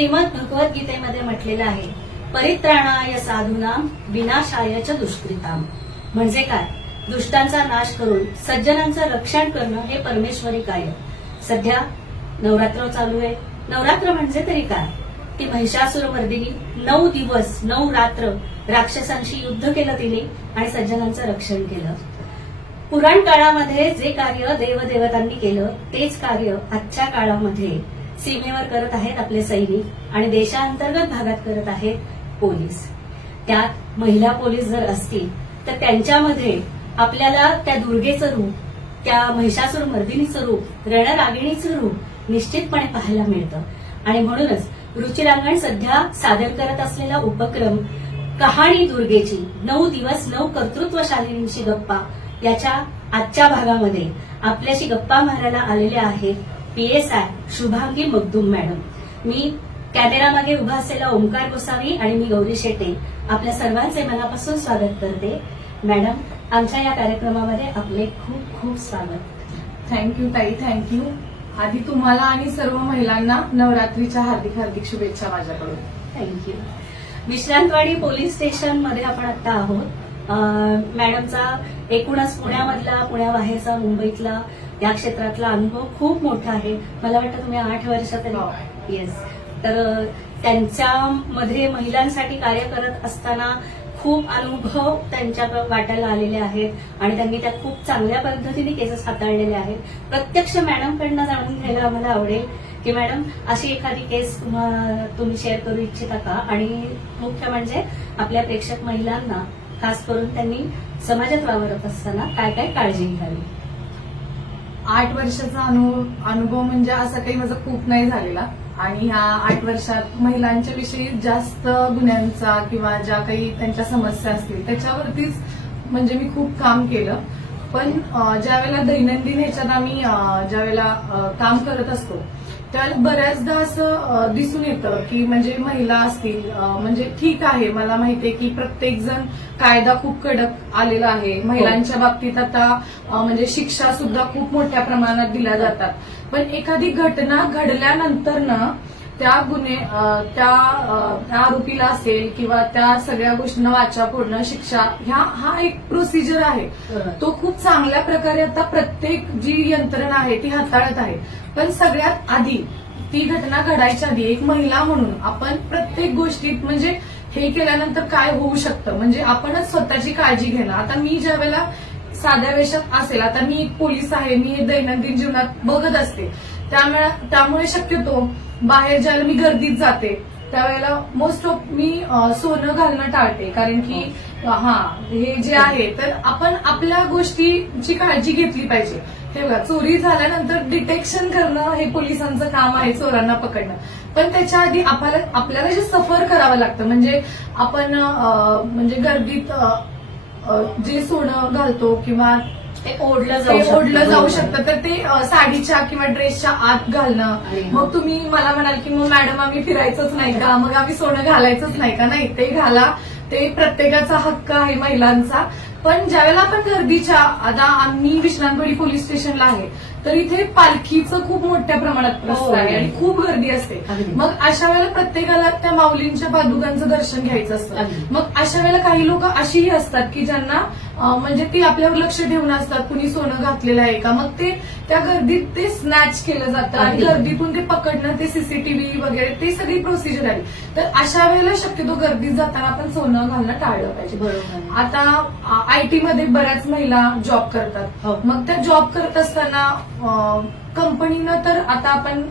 श्रीमद भगवद्गीतेमध्ये म्हटलेलं आहे, परित्राणाय साधूनाम विनाशाय च दुष्कृताम. म्हणजे काय? दुष्टांचा नाश करून सज्जनांचं रक्षण करणं हे परमेश्वरी कार्य. सध्या नवरात्र चालू आहे. नवरात्र म्हणजे तरी काय? ती महिषासुरमर्दिनी 9 दिवस 9 रात्र राक्षसांशी युद्ध केलं तिने आणि सज्जनांचं रक्षण केलं. पुराण काळामध्ये जे कार्य देवदेवतांनी केलं तेच कार्य आजच्या काळामध्ये सीमेवर करत आहेत आपले सैनिक आणि देशांतर्गत भागात करत आहेत पोलीस. त्यात महिला पोलीस जर असतील तर त्यांच्यामध्ये आपल्याला त्या दुर्गेचं रूप, त्या महिषासुरमर्दिनीचं रूप, रणरागिणीचं रूप निश्चितपणे पाहायला मिळतं. आणि म्हणूनच रुचिरांगण सध्या सादर करत असलेला उपक्रम कहाणी दुर्गेची 9 दिवस 9 कर्तृत्वशालींची गप्पा याच्या आजच्या भागामध्ये आपल्याशी गप्पा मारायला आलेल्या आहेत PSI शुभांगी मगदूम मॅडम. मी कॅमेरामागे उभा असलेला ओमकार गोसावी आणि मी गौरी शेटे आपल्या सर्वांचे मनापासून स्वागत करते. मॅडम, आमच्या या कार्यक्रमामध्ये आपले खूप खूप स्वागत. थँक्यू ताई, थँक्यू. आधी तुम्हाला आणि सर्व महिलांना नवरात्रीच्या हार्दिक हार्दिक शुभेच्छा माझ्याकडून. थँक्यू. विश्रांतवाडी पोलीस स्टेशनमध्ये आपण आता आहोत. मॅडमचा एकूणच पुण्यामधला, पुण्याबाहेरचा, मुंबईतला या क्षेत्रातला अनुभव खूप मोठा आहे. मला वाटतं तुम्ही 8 वर्षात येस. तर त्यांच्यामध्ये महिलांसाठी कार्य करत असताना खूप अनुभव त्यांच्या वाट्याला आलेले आहेत आणि त्यांनी त्या खूप चांगल्या पद्धतीने केसेस हाताळलेले आहेत. प्रत्यक्ष मॅडमकडनं जाणून घ्यायला आम्हाला आवडेल की मॅडम अशी एखादी केस तुम्ही शेअर करू इच्छिता का? आणि मुख्य म्हणजे आपल्या प्रेक्षक महिलांना खास करून त्यांनी समाजात वावरत असताना काय काय काळजी घ्यावी. 8 वर्षाचा अनुभव म्हणजे असा काही माझा खूप नाही झालेला आणि ह्या 8 वर्षात महिलांच्या विषयी जास्त गुन्ह्यांचा किंवा ज्या काही त्यांच्या समस्या असतील त्याच्यावरतीच म्हणजे मी खूप काम केलं. पण ज्यावेळेला दैनंदिन ह्याच्यात आम्ही ज्यावेळेला काम करत असतो त्यावेळेला बऱ्याचदा असं दिसून येतं की म्हणजे महिला असतील म्हणजे ठीक आहे, मला माहितीये की प्रत्येक जण कायदा खूप कडक आलेला आहे. महिलांच्या बाबतीत आता म्हणजे शिक्षा सुद्धा खूप मोठ्या प्रमाणात दिल्या जातात. पण एखादी घटना घडल्यानंतर ना त्या गुन्हे त्या आरोपीला असेल किंवा त्या सगळ्या गोष्टींना वाचा फोडणं, शिक्षा हा एक प्रोसिजर आहे. तो खूप चांगल्या प्रकारे आता प्रत्येक जी यंत्रणा आहे ती हाताळत आहे. पण सगळ्यात आधी ती घटना घडायच्या आधी एक महिला म्हणून आपण प्रत्येक गोष्टीत म्हणजे हे केल्यानंतर काय होऊ शकतं म्हणजे आपणच स्वतःची काळजी घेणं. आता मी ज्या वेळेला साध्या वेशात असेल, आता मी एक पोलीस आहे, मी हे दैनंदिन जीवनात बघत असते, त्यामुळे शक्यतो बाहेर ज्यावेळेला मी गर्दीत जाते त्यावेळेला मोस्ट ऑफ मी सोनं घालणं टाळते. कारण की हे जे आहे तर आपण आपल्या गोष्टीची काळजी घेतली पाहिजे. हे बघा, चोरी झाल्यानंतर डिटेक्शन करणं हे पोलिसांचं काम आहे, चोरांना पकडणं. पण त्याच्या आधी आपल्याला जे सफर करावं लागतं म्हणजे आपण म्हणजे गर्दीत जे सोनं घालतो किंवा ते ओढलं जाऊ शकतं तर ते साडीच्या किंवा ड्रेसच्या आत घालणं. मग तुम्ही मला म्हणाल की मग मॅडम आम्ही फिरायचंच नाही का, मग आम्ही सोनं घालायचंच नाही का? नाही, ते घाला, ते प्रत्येकाचा हक्क आहे महिलांचा. पण ज्यावेळेला आपण गर्दीच्या, आता आम्ही विश्रांतवाडी पोलीस स्टेशनला आहे तर इथे पालखीचं खूप मोठ्या प्रमाणात प्रस्ताव आहे आणि खूप गर्दी असते. मग अशा वेळेला प्रत्येकाला त्या माऊलींच्या पादुकांचं दर्शन घ्यायचं असतं. मग अशा वेळेला काही लोक अशीही असतात की ज्यांना म्हणजे ते आपल्यावर लक्ष ठेवून असतात, कुणी सोनं घातलेलं आहे का, मग ते त्या गर्दीत ते स्नॅच केलं जातं आणि गर्दीतून ते पकडणं, ते सीसीटीव्ही वगैरे ते सगळी प्रोसिजर आहे. तर अशा वेळेला शक्यतो गर्दीत जाताना आपण सोनं घालणं टाळलं पाहिजे. आता IT मध्ये बऱ्याच महिला जॉब करतात. मग त्या जॉब करत असताना कंपनीनं तर आता आपण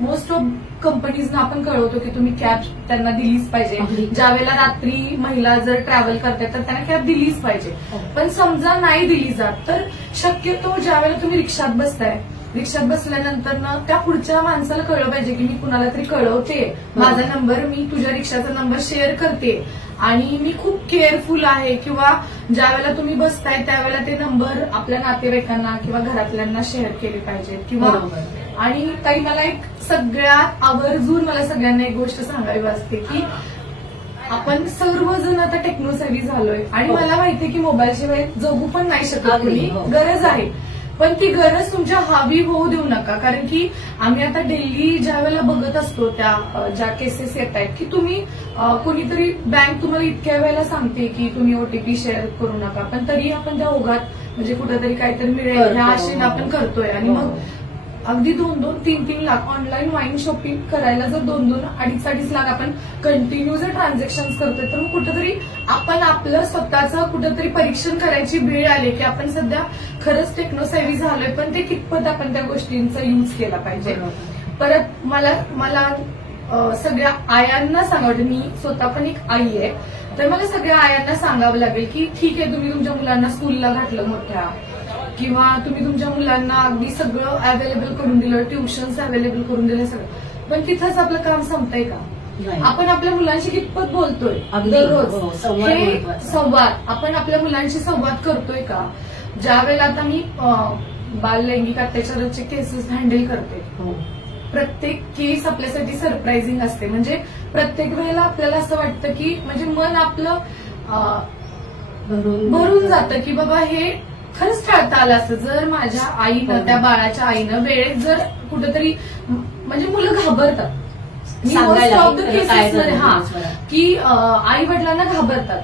मोस्ट ऑफ कंपनीजना आपण कळवतो की तुम्ही कॅब त्यांना दिलीच पाहिजे. ज्यावेळेला रात्री महिला जर ट्रॅव्हल करतात तर त्यांना कॅब दिलीच पाहिजे. पण समजा नाही दिली जात तर शक्यतो ज्यावेळेला तुम्ही रिक्षात बसताय, रिक्षात बसल्यानंतर ना त्या पुढच्या माणसाला कळलं पाहिजे की मी कुणाला तरी कळवते, माझा नंबर, मी तुझ्या रिक्षाचा नंबर शेअर करते आणि मी खूप केअरफुल आहे. किंवा ज्यावेळेला तुम्ही बसताय त्यावेळेला ते नंबर आपल्या नातेवाईकांना किंवा घरातल्यांना शेअर केले पाहिजेत. किंवा आणि काही मला एक सगळ्यात आवर्जून मला सगळ्यांना एक गोष्ट सांगावी वाटते की आपण सर्वजण आता टेक्नो सेव्ही झालोय आणि मला माहितीये की मोबाईल शिवाय जगू पण नाही शकत, गरज आहे. पण ती गरज तुमच्या हावी होऊ देऊ नका. कारण की आम्ही आता डेली ज्या वेळेला बघत असतो त्या ज्या केसेस येत आहेत की तुम्ही कोणीतरी बँक तुम्हाला इतक्या वेळेला सांगते की तुम्ही ओटीपी शेअर करू नका, पण तरी आपण त्या ओघात म्हणजे कुठेतरी काहीतरी मिळेल ह्या आशेने आपण करतोय. आणि मग अगदी 2-2, 3-3 लाख ऑनलाईन वाईन शॉपिंग करायला जर 2-2, 2.5 लाख आपण कंटिन्यू जर ट्रान्झॅक्शन करतोय तर मग कुठेतरी आपण आपलं स्वतःचं कुठेतरी परीक्षण करायची वेळ आली की आपण सध्या खरंच टेक्नोसेव्ही झालोय, पण ते कितपत आपण त्या गोष्टींचा यूज केला पाहिजे. परत मला सगळ्या आयांना सांगावं, मी स्वतः पण एक आई आहे, तर मला सगळ्या आयांना सांगावं लागेल की ठीक आहे तुम्ही तुमच्या मुलांना स्कूलला घातलं मोठ्या, किंवा तुम्ही तुमच्या मुलांना अगदी सगळं अवेलेबल करून दिलं, ट्युशन्स अवेलेबल करून दिले सगळं, पण तिथंच आपलं काम संपतंय का? आपण आपल्या मुलांशी कितपत बोलतोय दररोज? हे संवाद आपण आपल्या मुलांशी संवाद करतोय का? ज्या वेळेला आता मी बाल लैंगिक अत्याचाराचे केसेस हँडल करते, प्रत्येक केस आपल्यासाठी सरप्राइझिंग असते. म्हणजे प्रत्येक वेळेला आपल्याला असं वाटतं की म्हणजे मन आपलं भरून जातं की बाबा हे खरंच टाळता आलं असतं जर माझ्या आईनं, त्या बाळाच्या आईनं वेळेत जर कुठेतरी, म्हणजे मुलं घाबरतात की आई वडिलांना घाबरतात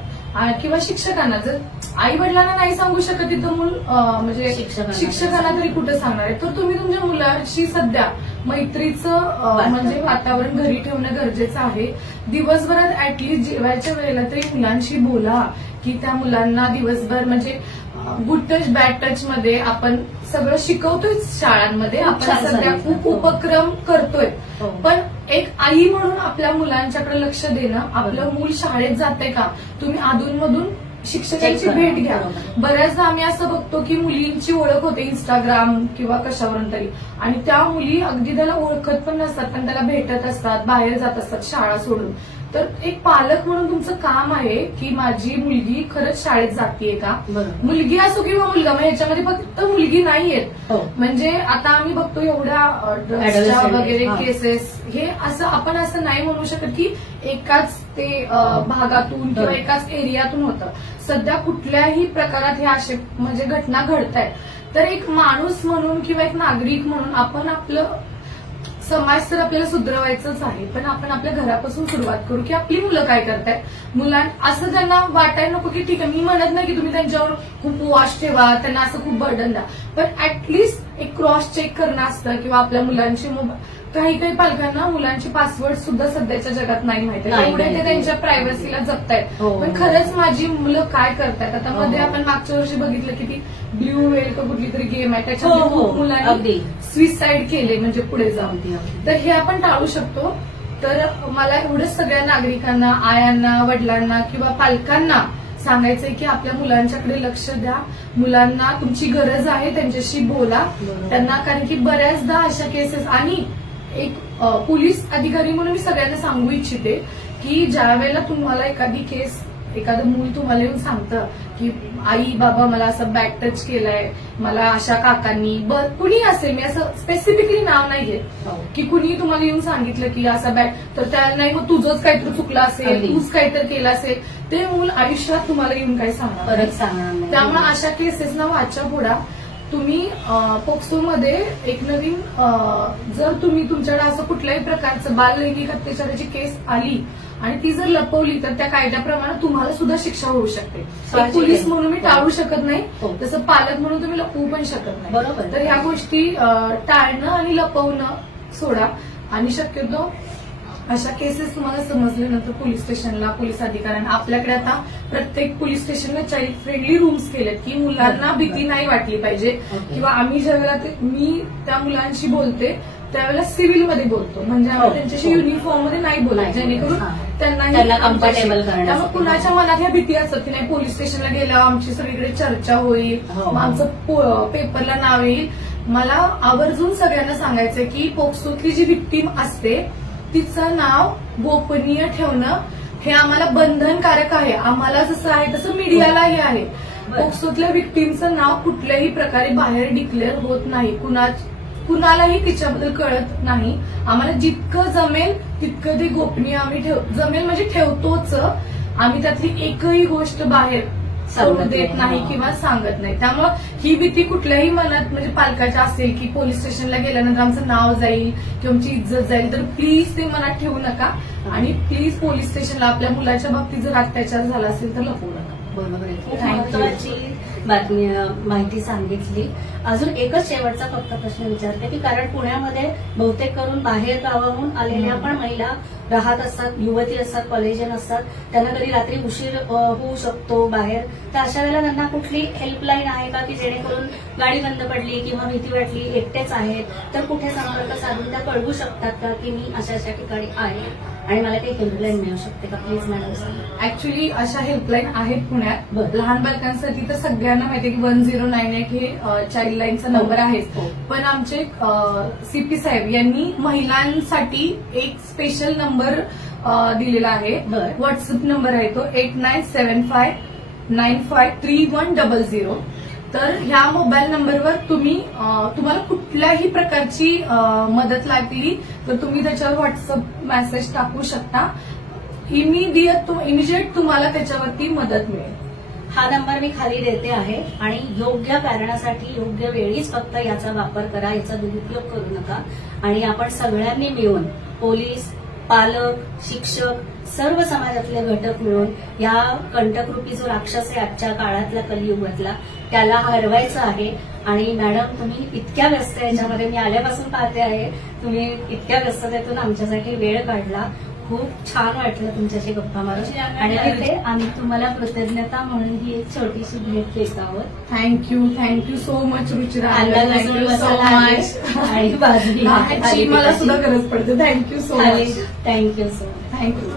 किंवा शिक्षकांना. जर आई वडिलांना नाही सांगू शकत तिथं मूल म्हणजे शिक्षकांना तरी कुठं सांगणार आहे. तर तुम्ही तुमच्या मुलाशी सध्या मैत्रीचं म्हणजे वातावरण घरी ठेवणं गरजेचं आहे. दिवसभरात ऍटलीस्ट जेवायच्या वेळेला तरी मुलांशी बोला की त्या मुलांना दिवसभर म्हणजे गुड टच बॅड टच मध्ये आपण सगळं शिकवतोय शाळांमध्ये, आपण सध्या खूप उपक्रम करतोय, पण एक आई म्हणून आपल्या मुलांच्याकडे लक्ष देणं. आपलं मूल शाळेत जाते का, तुम्ही अधूनमधून शिक्षकांची भेट घ्या. बऱ्याचदा आम्ही असं बघतो की मुलींची ओळख होते इंस्टाग्राम किंवा कशावरून तरी, आणि त्या मुली अगदी त्याला ओळखत पण नसतात, पण त्याला भेटत असतात, बाहेर जात असतात शाळा सोडून. तर एक पालक म्हणून तुमचं काम आहे की माझी मुलगी खरंच शाळेत जातीये का, मुलगी असो किंवा मुलगा, म्हणजे ह्याच्यामध्ये फक्त मुलगी नाहीयेत. म्हणजे आता आम्ही बघतो एवढ्या ड्रग्सच्या वगैरे केसेस, हे असं आपण असं नाही म्हणू शकत की एकाच ते भागातून किंवा एकाच एरियातून होतं. सध्या कुठल्याही प्रकारात हे असे म्हणजे घटना घडतायत. तर एक माणूस म्हणून किंवा एक नागरिक म्हणून आपण आपलं समाज तर आपल्याला सुधरवायचंच आहे, पण आपण आपल्या घरापासून सुरुवात करू की आपली मुलं काय करतायत. मुलांना असं त्यांना वाटायला नको की ठीक आहे, मी म्हणत नाही की तुम्ही त्यांच्यावर खूप वॉच ठेवा, त्यांना असं खूप बर्डन द्या, पण ऍटलीस्ट एक क्रॉस चेक करणं असतं किंवा आपल्या मुलांची काही पालकांना मुलांची पासवर्ड सुद्धा सध्याच्या जगात नाही माहिती, त्यामुळे ते त्यांच्या प्रायव्हसीला जपतायत. पण खरंच माझी मुलं काय करतायत. आता मध्ये आपण मागच्या वर्षी बघितलं की ती ब्ल्यू वेल का कुठली तरी गेम आहे, त्याच्यामध्ये खूप मुलांनी सुइसाइड केले म्हणजे पुढे जाऊन. तर हे आपण टाळू शकतो. तर मला एवढंच सगळ्या नागरिकांना, आयांना, वडिलांना किंवा पालकांना सांगायचंय की आपल्या मुलांच्याकडे लक्ष द्या. मुलांना तुमची गरज आहे, त्यांच्याशी बोला त्यांना, कारण की बऱ्याचदा अशा केसेस. आणि एक पोलीस अधिकारी म्हणून मी सगळ्यांना सांगू इच्छिते की ज्या वेळेला तुम्हाला एखादी केस, एखादं मूल तुम्हाला येऊन सांगतं की आई बाबा मला असं बॅक टच केलंय, मला अशा काकांनी, कुणी असेल, मी असं स्पेसिफिकली नाव नाही घेत, की कुणी तुम्हाला येऊन सांगितलं की असं बॅक, तर त्याला नाही मग तुझंच काहीतरी चुकलं असेल, तूच काहीतरी केलं असेल, ते मूल आयुष्यात तुम्हाला येऊन काही सांगणार. त्यामुळे अशा केसेसना वाचा फोडा. तुम्ही पोक्सोमध्ये एक नवीन, जर तुम्ही तुमच्याकडे असं कुठल्याही प्रकारचं बाल लैंगिक अत्याचाराची केस आली आणि ती जर लपवली तर त्या कायद्याप्रमाणे तुम्हाला सुद्धा शिक्षा होऊ शकते. पोलीस म्हणून मी टाळू शकत नाही, तसं पालक म्हणून तुम्ही लपवू पण शकत नाही. तर ह्या गोष्टी टाळणं आणि लपवणं सोडा. आणि शक्यतो अशा केसेस तुम्हाला समजल्यानंतर पोलीस स्टेशनला, पोलीस अधिकाऱ्यांना, आपल्याकडे आता प्रत्येक पोलीस स्टेशनला चाइल्ड फ्रेंडली रूम्स केलेत की मुलांना भीती नाही वाटली पाहिजे. किंवा आम्ही ज्यावेळेला मी त्या मुलांशी बोलते त्यावेळेला सिव्हिलमध्ये बोलतो, म्हणजे आम्ही त्यांच्याशी युनिफॉर्ममध्ये नाही बोलत, जेणेकरून त्यांना कम्फर्टेबल करणार. त्यामुळे कुणाच्या मनात ह्या भीती असतात की नाही पोलीस स्टेशनला गेल्यावर आमची सगळीकडे चर्चा होईल, आमचं पेपरला नाव येईल. मला आवर्जून सगळ्यांना सांगायचं की पोक्सोतली जी व्हिक्टीम असते तिचं नाव गोपनीय ठेवणं हे आम्हाला बंधनकारक आहे. आम्हाला जसं आहे तसं मीडियालाही आहे. पोक्सोतल्या व्हिक्टीमचं नाव कुठल्याही प्रकारे बाहेर डिक्लेअर होत नाही, कुणालाही तिच्याबद्दल कळत नाही. आम्हाला जितकं जमेल तितकं ते गोपनीय आम्ही जमेल म्हणजे ठेवतोच. आम्ही त्यातली एकही गोष्ट बाहेर सांगत देत नाही किंवा सांगत नाही. त्यामुळे ही भीती कुठल्याही मनात म्हणजे पालकाच्या असेल की पोलीस स्टेशनला गेल्यानंतर आमचं नाव जाईल किंवा आमची इज्जत जाईल, तर प्लीज ते मनात ठेवू नका आणि प्लीज पोलीस स्टेशनला आपल्या मुलाच्या बाबतीत जर अत्याचार झाला असेल तर लपवू नका. बरोबर आहे. खूप महत्वाची माहिती सांगितली. अजून एकच शेवटचा फक्त प्रश्न विचारते की कारण पुण्यामध्ये बहुतेक करून बाहेर गावाहून आलेल्या पण महिला राहत असतात, युवती असतात, कॉलेजियन असतात, त्यांना कधी रात्री उशीर होऊ शकतो बाहेर, तर अशा वेळेला त्यांना कुठली हेल्पलाईन आहे का की जेणेकरून गाडी बंद पडली किंवा भीती वाटली, एकटेच आहेत तर कुठे संपर्क साधून त्या कळवू शकतात का की मी अशा अशा ठिकाणी आहे आणि मला काही हेल्पलाईन मिळू शकते का? प्लीज मॅडम सांगा. ऍक्च्युली अशा हेल्पलाईन आहेत पुण्यात. लहान बालकांसाठी तर सगळ्यांना माहिती आहे की 1098 हे चाइल्ड लाईनचा नंबर आहे. पण आमचे सीपी साहेब यांनी महिलांसाठी एक स्पेशल नंबर दिलेला आहे. व्हॉट्सअप नंबर आहे तो 8975953100. तर ह्या मोबाईल नंबरवर तुम्हाला कुठल्याही प्रकारची मदत लागली तर तुम्ही त्याच्यावर व्हॉट्सअप मेसेज टाकू शकता. इमिजिएट तुम्हाला त्याच्यावरती मदत मिळेल. हा नंबर मी खाली देते आहे आणि योग्य कारणासाठी योग्य वेळीच फक्त याचा वापर करा, याचा दुरुपयोग करू नका. आणि आपण सगळ्यांनी मिळून पोलीस, पालक, शिक्षक, सर्व समाजातले घटक मिळून या कंटकरूपी जो राक्षस आहे आजच्या काळातला कलियुगातला त्याला हरवायचं आहे. आणि मॅडम तुम्ही इतक्या व्यस्त याच्यामध्ये मी आल्यापासून पाहते आहे, तुम्ही इतक्या व्यस्ततेतून आमच्यासाठी वेळ काढला. खूप छान वाटलं तुमच्याशी गप्पा मारून आणि तिथे आम्ही तुम्हाला कृतज्ञता म्हणून ही एक छोटीशी भेट देत आहोत. Thank you so much Ruchira. आणि बाजरी मला सुद्धा गरज पडते. Thank you so much. Thank you so much. Thank you.